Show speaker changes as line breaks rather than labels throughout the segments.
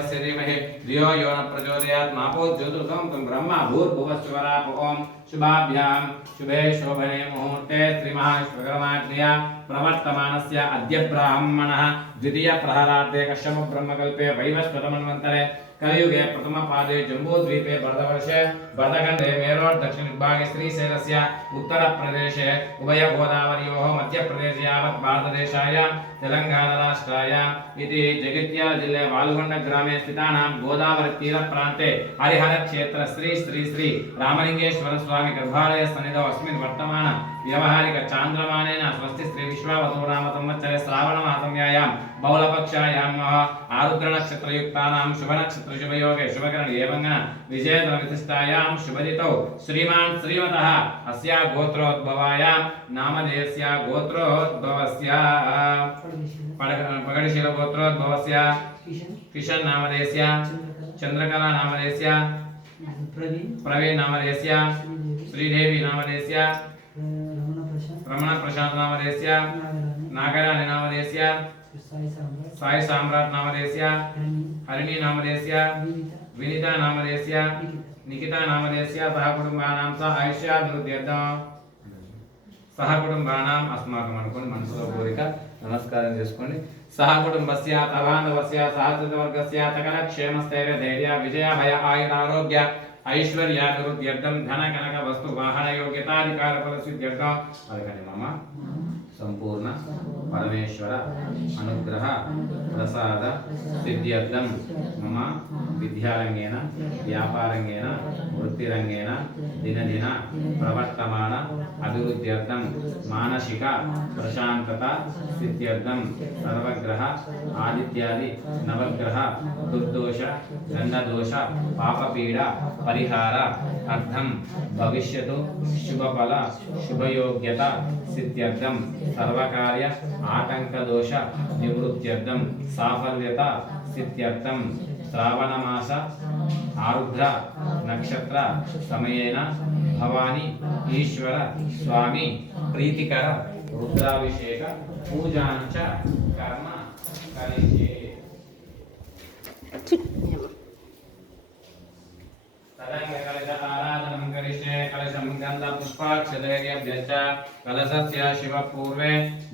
तस्य धीमहि धियो यो न प्रचोदयात् मापो ज्योतिषं तं ब्रह्म भूर्भुवस्वराप ॐ शुभाभ्यां। शुभे शोभने मुहूर्ते श्रीमहाविश्वकर्माज्ञया प्रवर्तमानस्य अद्य ब्राह्मणः द्वितीयप्रहरार्धे कश्यपब्रह्मकल्पे वैवस्वतमन्वन्तरे कलियुगे प्रथमपादे जम्बूद्वीपे भरतवर्षे, भरतखण्डे मेरोड् दक्षिणविभागे श्रीशैलस्य उत्तरप्रदेशे उभयगोदावर्योः, मध्यप्रदेशे यावत् भारतदेशाय तेलङ्गानाराष्ट्राय इति जगित्याल जिल्ले वालुगొండग्रामे स्थितानां गोदावरीतीरप्रान्ते हरिहरक्षेत्र श्री श्री श्री रामलिङ्गेश्वरस्वामी गर्भालयसन्निधौ अस्मिन् वर्तमान व्यवहारिक चान्द्रमानेन स्वस्ति श्री विश्वावसु नाम संवत्सरे श्रावणमासंयायां बहुलपक्षायां आरुद्रनक्षत्रयुक्तानां शुभनक्षत्रशुभयोगे शुभकरण एवङ्गन विजयतमविशिष्टायां शुभजितौ श्रीमान् श्रीमतः अस्या गोत्रोद्भवायां नामधेयस्य गोत्रोद्भवस्य पड- पगडिशील गोत्रोद्भवस्य किशन् नामधेयस्य चन्द्रकला नामधेयस्य
प्रवीण
श्रीदेवी नामधेयस्य
नागराणी
नागराणी नामधेयस्य
साई सम्राट
साई सम्राट नामधेयस्य
हरिणी
हरिणी नामधेयस्य
विनीता
विनीता नामधेयस्य
निकिता
निकिता नामधेयस्य सह కుటుంబానాం సహ ఐశ్వర్యాభివృద్ధ్యర్థం సహ కుటుంబానాం అస్మాకం అనుకోండి మనసులో కోరిక నమస్కారం చేసుకోండి సహ కుటుంబస్య తవాంధవస్య సహస్రవర్గస్య సకల క్షేమ స్థైర్య ధైర్య విజయ భయ ఆయుర ఆరోగ్య ఐశ్వర్యాభివృద్ధ్యర్థం ధన కనక వస్తు వాహన యోగ్యతాధికార ఫల సిద్ధ్యర్థం అదకని మమ ಸಂಪೂರ್ಣ ಪರಮೇಶ್ವರ ಅನುಗ್ರಹ ಪ್ರಸಾದ ಸಿದ್ಧ್ಯರ್ಥಂ ಮಮ ವ್ಯಾಪಾರಂಗೇನ ವೃತ್ತಿರಂಗೇನ ದಿನ ದಿನ ಪ್ರವರ್ತಮಾನ ಅಭಿವೃದ್ಧ್ಯರ್ಥಂ ಮಾನಸಿಕ ಪ್ರಶಾಂತತಾ ಸಿದ್ಧ್ಯರ್ಥಂ ಸರ್ವಗ್ರಹ ಆದಿತ್ಯಾದಿ ನವಗ್ರಹ ದುರ್ದೋಷ ಗಂಡದೋಷ ಪಾಪಪೀಡ ಪರಿಹಾರ ಅರ್ಧಂ ಭವಿಷ್ಯತು ಶುಭಫಲ ಶುಭಯೋಗ್ಯತಾ ಸಿದ್ಧ್ಯರ್ಥಂ సర్వకార్య ఆటంక దోష నివృత్త్యర్థం సాఫల్యత సిద్ధ్యర్థం శ్రావణమాస ఆరుద్ర నక్షత్ర సమయేన భవాని ఈశ్వర స్వామి ప్రీతికర రుద్రాభిషేక పూజాంచ కర్మ కలిసే शिवपूर्वे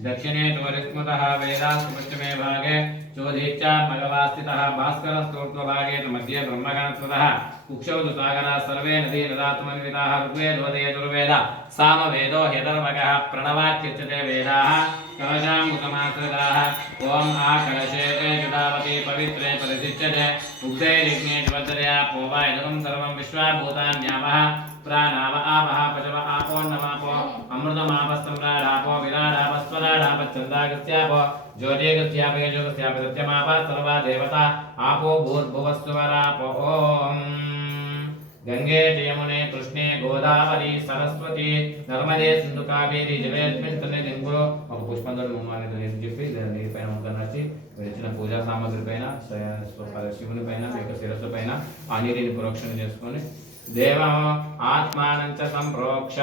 दक्षिणे त्वरिस्मृतः वेदास्तुपश्चिमे भागे चोदीक्षान्मगवास्थितः भास्करस्तूर्त्वभागे मध्ये ब्रह्मगणस्मृतः कुक्षौ तु सागराः सर्वे नदी नदात्मन्विताः सामवेदो ह्यधर्मगः वेदाः ॐ आ कलशे पवित्रे परिशिच्यते यज्ञे पोवा इदं सर्वं विश्वाभूतान्यामः प्राणाव జ్యోతిరాగస్యాపో జ్యోతిగస్యాపయోగస్యాప సత్యమాప సర్వ దేవత ఆపో భూర్భువస్సువరాపో గంగే జయమునే కృష్ణే గోదావరి సరస్వతి నర్మదే సింధు కావేరి జలేస్మిన్ తల్లిదిం ఒక పుష్పందోడు మమ్మల్ని అని చెప్పి దీని పైన ముఖం ఇచ్చిన పూజా సామాగ్రి పైన శివుని పైన యొక్క శిరస్సు పైన ఆ నీటిని ప్రోక్షణ చేసుకొని దేవ ఆత్మానం చ సంప్రోక్ష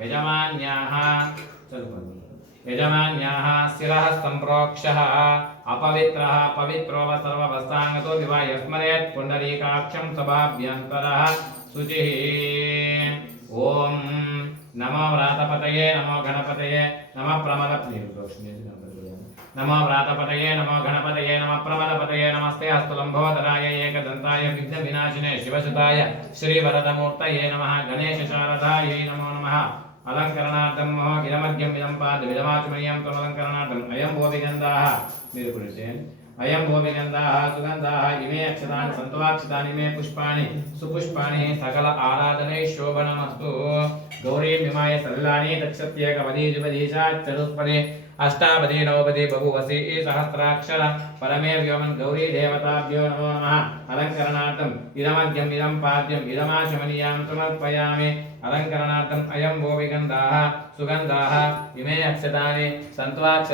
యజమాన్యా. చదువుకోండి. యజమాన్యాः శిరः సంప్రోక్షः अपवित्रः पवित्रो व सर्ववस्ताङ्गतो विवा यस्मरेत् पुण्डरीकाक्षं सभाभ्यन्तरः शुचिः ॐ नमो व्रातपतये नमो गणपतये नमः प्रमद नमो व्रातपतये नमो गणपतये नमः प्रमदपतये नमस्ते हस्तुलम्भोदराय एकदन्ताय विघ्नविनाशिने शिवसुताय श्रीवरदमूर्तये नमः गणेशशारदायै नमो नमः అలంకరణార్థం ఇదమద్యం ఇదం పాదమిదమాచుమయం తమలంకరణార్థం అయం భోవిగంధాः మీరు ఇప్పుడు చేయండి. अयम गोपिगंधा सुगंधा इमे अक्षता सत्वाक्षता इमे पुष्पा सुपुष्पा सकल आराधने शोभनमस्तु। गौरी विमाय सल्लाने, दक्षत्य कवदीजुपदीशाचरुत्पदे अष्टापदे, नवपदे, बहुवसे, सहस्राक्षर, परमे व्योमन, गौरी देवताभ्यो नमो नमः। अलङ्करणार्थम् इदमद्यम्, इदं पाद्यम् इदमाचमनीयां समर्पयामि। अलङ्करणार्थम् अयं गोपिगन्धाः सुगन्धाः, इमे अक्षतानि सन्त्वाक्ष